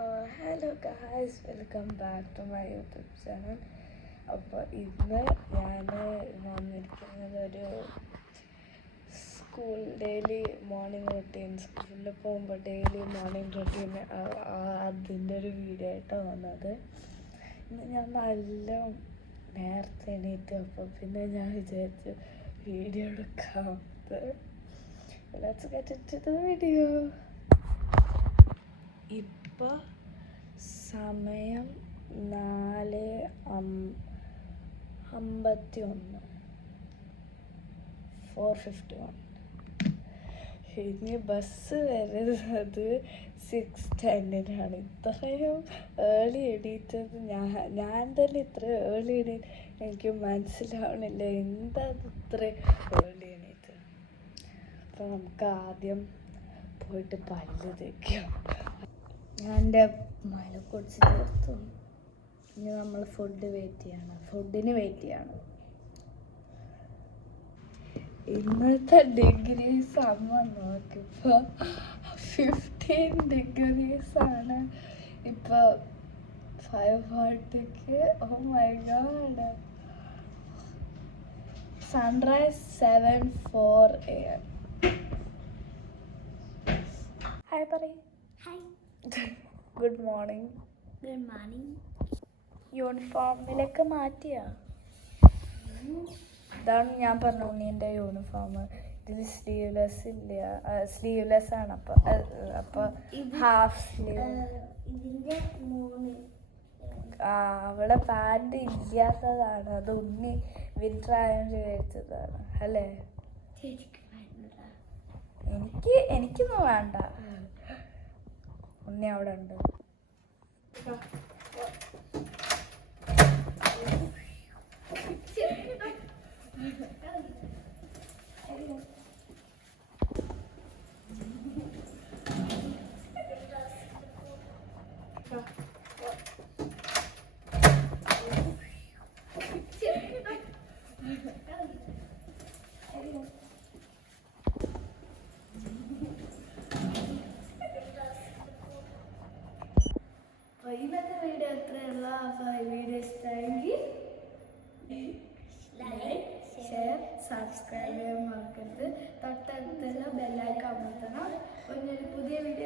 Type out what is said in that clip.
അപ്പോൾ hello guys, welcome back to my YouTube channel. അപ്പോൾ ഇന്ന് ഞാൻ വന്നിരിക്കുന്നത് ഒരു സ്കൂൾ ഡെയിലി മോർണിംഗ് റൊട്ടീൻ, സ്കൂളിൽ പോകുമ്പോൾ ഡെയിലി മോർണിംഗ് റൊട്ടീൻ അതിൻ്റെ ഒരു വീഡിയോ ആയിട്ടാണ് വന്നത്. ഇന്ന് ഞാൻ നല്ല നേരത്തെ എണീറ്റ്, അപ്പോൾ പിന്നെ ഞാൻ വിചാരിച്ചു വീഡിയോ എടുക്കാം. Let's get into the video. ഇപ്പോൾ സമയം 4:51. ഇനി ബസ് വരുന്നത് 6:10-നാണ്. ഇത്രയും ഏർലി എണീറ്റത് ഞാൻ തന്നെ ഇത്ര ഏർലി എണീറ്റ് എനിക്ക് മനസ്സിലാവണില്ല എന്താ ഇത്ര ഏർലി എണീറ്റ്. അപ്പോൾ നമുക്ക് ആദ്യം പോയിട്ട് പല്ല് തേക്കാം. ഞാൻ എൻ്റെ മല കുടിച്ച് തീർത്തു. ഇനി നമ്മൾ ഫുഡിന് വെയിറ്റ് ചെയ്യണം. ഇന്നത്തെ ഡിഗ്രീസ് അമ്മ നോക്കിപ്പോൾ 15 ഡിഗ്രീസാണ്. ഇപ്പോൾ 5:40. Oh my god. Sunrise 7:04 AM. Hi പറയ്. Hi. Good morning. Good morning. യൂണിഫോമിലൊക്കെ മാറ്റിയാ? ഇതാണ് ഞാൻ പറഞ്ഞ ഉണ്ണീൻ്റെ യൂണിഫോം. ഇതിൽ സ്ലീവ്ലെസ് ഇല്ല, സ്ലീവ്ലെസ് ആണ്. അപ്പോൾ ഹാഫ് സ്ലീവ്. ഇതിൻ്റെ 3 അവിടെ പാൻറ് ഇല്ലാത്തതാണ്. അത് ഉണ്ണി വിൻ്റർ ആയതുകൊണ്ട് മേടിച്ചതാണ് അല്ലേ? എനിക്കൊന്നും വേണ്ട. ഉണ്ണി അവിടെ ഉണ്ട്. ഇന്നത്തെ വീഡിയോ എത്രയുള്ള? അപ്പോൾ ഈ വീഡിയോ ഇഷ്ടമായെങ്കിൽ ലൈക്ക്, ഷെയർ, സബ്സ്ക്രൈബ് ചെയ്യാൻ മറക്കരുത്. തൊട്ടടുത്തുള്ള ബെല്ലൈക്കൺ അമർത്തണം. ഒരു പുതിയ വീഡിയോ